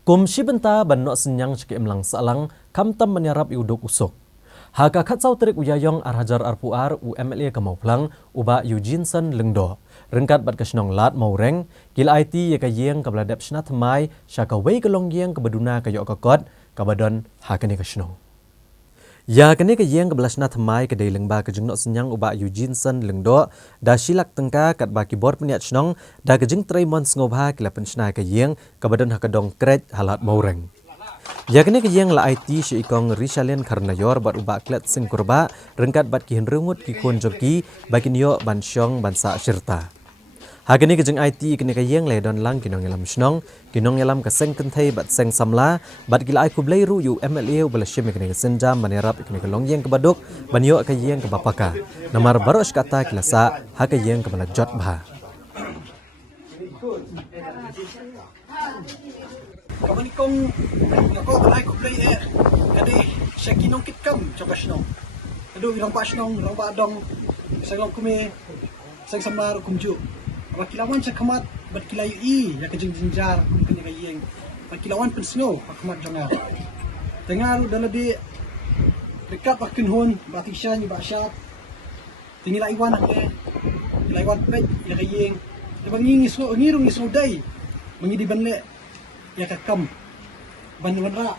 Kumshi benta banno senyang ceke emlang salang kamtam menyarap iuduk usuk. Haka katsau terik uyayong arhajar arpuar UMLA kamau plang uba Eugene Lengdo. Rengkat bat kasnong lat maureng gila IT ye kayeng kabladap snat mai syaka wei kelong yeng kebaduna kayok kakot kabadon hakane kasnong. Ya kene ke yang kebelas na thamai ke dei lengba ke jengnok senyang uba Eugene Lengdo da silak tengka kat ba keyboard peniat snong da ke jeng Traymon ngobha ke lapen sna ke yang kabadon hakadong kret halat maureng. Ya kene ke yang la IT si ikong Rishalin Karnayor bat uba klet sing kurba rengkat bat ki henrungut ki kun joki bakin yo ban syong bansa syirta. Hagani ke jeng IT kene ke yang le don lang kinong elam snong kinong elam ke seng kenthai bat seng samla bat gila ai kublai ru UMLA ubala shim kene ke senjam manerap kene ke longyeng ke baduk banyo ke yang ke bapaka namar baros kata kilasa ha ke yang ke bala jot bha. Kamanikong nako balai kublai kadi syakinong kitkam coba snong adu irong pa snong irong pa dong saglong kume sang samar kumju wakilawan sa kamat bat kilayu ya kajing jinjar kani kayeng wakilawan pen snow kamat jonga tengaru daladi dekat akin hon batisyan ba syat tingila iwan ke ilaiwan pet ya kayeng bangingi so ngirong iso dai mangidi banle ya kakam banwan ra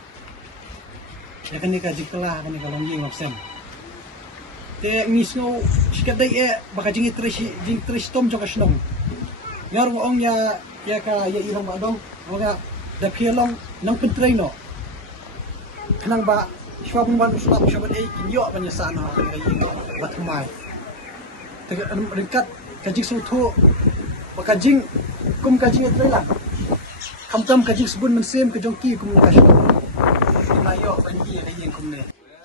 ya kani kajing kala kani kalongyeng mapsen te ngisno sikadai baka jing tom joka snong ngarong ong ya ka ya irong ba dong oga da phialong nang pentrei no kanang ba shwabung ban slap shaban kinyo ban ya sana ka yi batmai te ringkat kajing sutu baka jing kum kajing etrelang kam kajing subun mensem ke jongki kum ka snong na yo ban yi kum ne